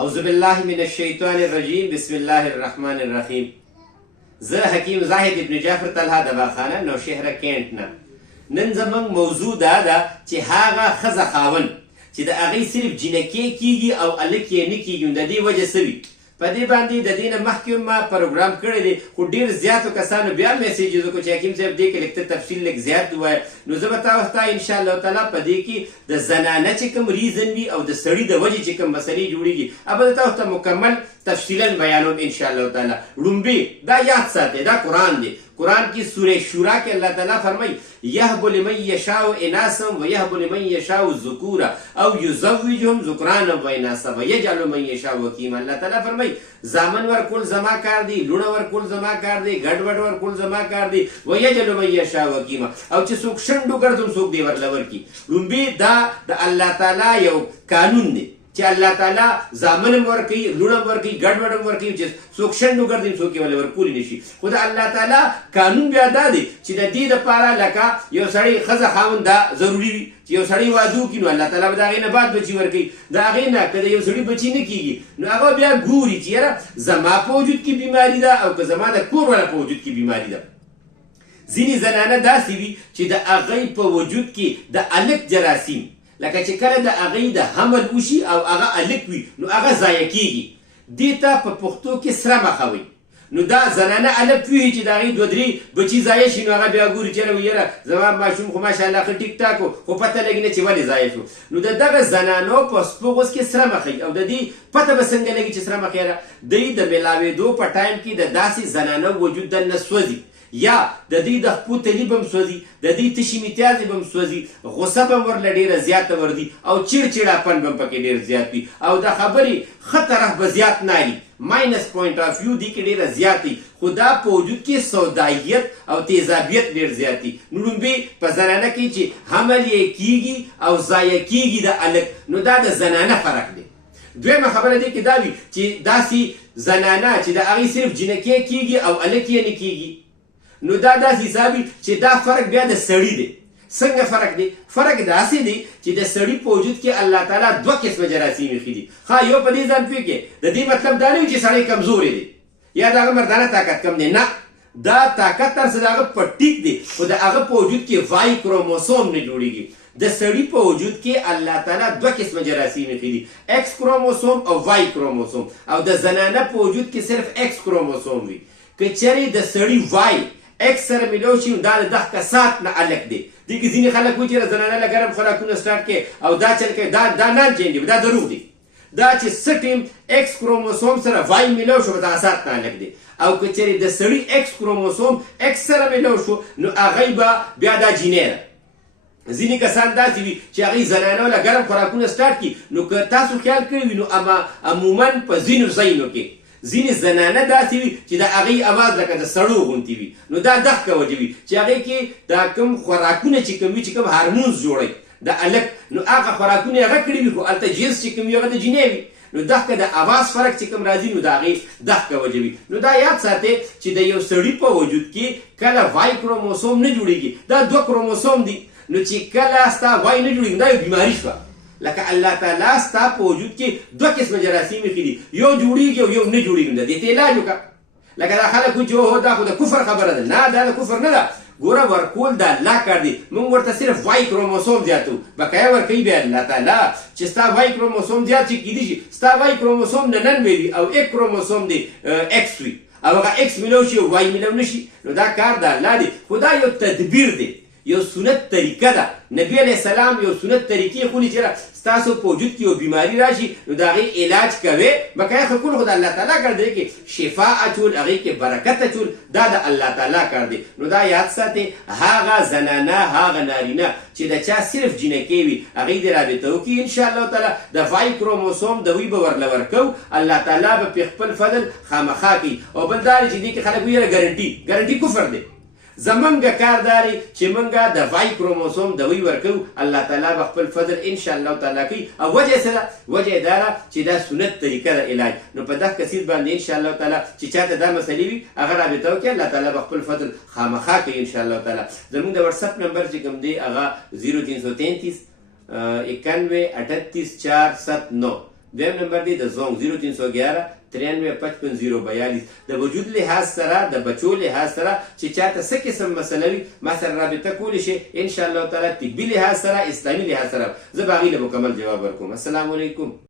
اعوذ بالله من الشیطان الرجیم بسم الله الرحمن الرحیم. زه حکیم زاهد ابن جعفر طلحه دباخانه نوشهره کینټ نه. نن زموږ موضوع دا ده چې هغه ښځه خاوند چې د هغې صرف جینکې کیږي او هلک یې نه کیږي، د دې وجه څه وي؟ په دې باندې د دې نه مخکې ما پروګرام کړی دی، خو ډېر زیاتو کسانو بیا میسیجز وکړو چې حکیم صاحب دې کې لږ ته تفصیل لږ زیات ووایه. نو زه به تاسو ته انشاءالله تعالی په دې کې د زنانه چې کوم ریزن وي او د سړي د وجې چې کوم مسلې جوړېږي هغه به تاسو ته مکمل تفصیلا بیانوم انشاءالله تعالی. لومبي دا یاد ساتئ، دا قرآن دی. قرآن کی سورہ شورا کے اللہ تعالیٰ فرمائی یهب لمن یشاء اناسا ویهب لمن یشاء ذکورا او یزوجهم ذکرانا و اناسا ویجعل من یشاء عقیما. اللہ تعالیٰ فرمائی زامن ورکول زما کار دی، لونه ورکول زما کار دی، ګډ وډ ورکول زما کار دی، ویجعل من یشاء عقیما. او چې څوک شنډو ګرځم څوک دی ورله ورکي. لومبي دا د الله تعالی یو قانون دی چې الله تعالی زامن هم ورکوي، لونه هم ورکوي، ګډ وډ هم ورکوي، چې څوک شنډ وګرځي څوک یې ولې ورکولی نه شي. خو د الله تعالی قانون بیا دا دی چې د دې دپاره لکه یو سړی ښځه خاوند دا ضروري وي چې یو سړی واده وکړي نو الله تعالی به د هغې نه بعد بچي ورکوي. د هغې نه که د یو سړي بچي نه کېږي نو هغه بیا ګوري چې یاره زما په وجود کې بیماري ده او که زما د کور والا په وجود کې بیماري ده. ځینې زنانه داسې وي چې د هغې په وجود کې د هلک جراثیم لکه چې کله د هغې د حمل وشي او هغه هلک وي نو هغه ضایع کېږي. دې ته په پښتو کې سره مخه وي. نو دا زنانه هلک وي چې د هغې دوه درې بچي ضایع شي نو هغه بیا ګوري چې یاره زما ماشوم خو ماشاءالله ښه ټیک ټاک و خو پته لګي نه چې ولې ضایع شو. نو د دغه زنانو په سپغوس کې سره مخه او د دې پته به څنګه لګي چې سره مخه یاره دوی د میلاوېدو په ټایم کې د داسې زنانو وجود دننه سوځي یا د دې د خپو تلي به هم سوځي، د دې تشي میتیازې به هم سوځي، غصه به هم ورله ډېره زیاته ورځي او چړچړاپن به هم پکې ډېر زیات وي او د خبرې ښه طرف به زیات نه علي. ماینس پوینټ آف ویو دې کې ډېره زیات وي، خو دا په وجود کې سوداییت او تیزابیت ډېر زیات دي. نو لومبې په زنانه کې چې حمل یې کېږي او ضایع کېږي د هلک نو دا د زنانه فرق دی. دویمه خبره دې کې دا وي چې داسې زنانه چې د هغې صرف جینکې کېږي او هلک یې نه کېږي نو دا داسې حساب وي چې دا فرق بیا د سړي دی. څنګه فرق دی؟ فرق داسې دی چې د سړي په وجود کې الله تعالی دوه قسمه جراثیم ایښي دي. ښه یو په دې ځان پوهېږې د دې مطلب دا نه وي چې سړی کمزوری دی یا د هغه مردانه طاقت کم دی، نه، دا طاقت هر څه د هغه په ټیک دی خو د هغه په وجود کې وای کروموسوم نه جوړېږي. د سړي په وجود کې الله تعالی دوه قسمه جراثیم ایښي دي، ایکس کروموسوم او وای کروموسوم، او د زنانه په وجود کې صرف ایکس کروموسوم وي. که چېرې د سړي وای ایکس سره میلاو شي دا د 10 کسات نه هلک دی. دې کې ځینې خلک وایي چې زنانه له ګرم خوراکونه سټارټ کړي او دا چل کوي، دا نه چینج دی، دا دروغ دی. دا چې څه ټیم ایکس کروموسوم سره وای میلاو شو دغه سات نه هلک دی. او که چېرې د سړي ایکس کروموسوم ایکس سره میلاو شو نو هغی به بیا دا جینۍ ده. ځینې کسان داسې وي چې هغوی زنانو له ګرم خوراکونه سټارټ کړي نو که تاسو خیال کړی وي نو عموما په ځینو ځایونو کې ځینې زنانه داسې وي چې د هغې اواز لکه د سړو غوندې وي نو دا دغه وجه وي چې هغې کې دا کوم خوراکونه چې کوم وي چې کوم هارمونز جوړوي د هلک نو هغه خوراکونه یې هغه کړي وي خو هلته جنس چې کوم وي هغه د جینۍ وي نو دغه د اواز فرق چې کوم راځي نو د هغې دغه وجه وي. نو دا یاد ساتئ چې د یو سړي په وجود کې کله وای کروموسوم نه جوړېږي، دا 2 کروموسوم دي. نو چې کله ستا وای نه جوړېږي دا یو بیماري شوه. لکه الله تعالی ستا په وجود کې 2 قسمه جراثیم ایښي دي، یو جوړېږي او یو نه جوړېږي. د دې ته علاج وکړه. لکه دا خلک وایي چې اوهو دا خو د کفر خبره ده. نه، دا د کفر نه ده. ګوره ورکول د الله کار دی. موږ ورته صرف وای کروموسوم زیاتو، بقایا ورکوي بیا الله تعالی چې ستا وای کروموسوم زیات شي، کیدای شي ستا وای کروموسوم نن وي او ایک کروموسوم دی ایکس وي او هغه ایکس میلاو شي او وای میلاو نه شي. نو دا کار د الله دی، خو دا یو تدبیر دی، یو سنت طریقه ده. نبی علیه السلام یو سنت طریقې خولي چې ستاسو په وجود کې یو بیماري راشي نو د هغې علاج کوئ. بقایا خلکونه خو د الله تعالی کار دی کې شفا اچول، هغې کې برکت اچول، دا د الله تعالی کار دی. نو دا یاد ساتئ هغه زنانه هغه نارینه چې د چا صرف جینکې وي هغې دې رابطه وکړي انشاءالله تعالی د وای کروموسوم د وی به ورله ورکو، الله تعالی به پې خپل فضل خامخا کوي. او بل دا چې دې کې خلک وایي ګارنټي کفر دی. زمونږ کار دا دی چې مونږ د وای کروموسوم د وی ورکو، الله تعالی به خپل فضل انشاءالله تعالی کوي. او وجه څه ده؟ وجه یې دا ده چې دا سنت طریقه ده علاج. نو په دغه کسیز باندې انشاءالله تعالی چې چاته دا مسلې وي هغه رابطه وکړي، الله تعالی به خپل فضل خامخا کوي انشاءالله تعالی. زمونږ د واتساپ نمبر چې کوم دی هغه 0333 91 38 479 دویم نمبر دی د زونګ 0311 93 55 042. د وجود لحاظ سره د بچو لحاظ سره چې چاته څه قسم مسله وي ما سره رابطه کولی شي ان شاء الله تعالی طبي لحاظ سره اسلامي لحاظ سره زه به هغې له مکمل جواب ورکوم. السلام علیکم.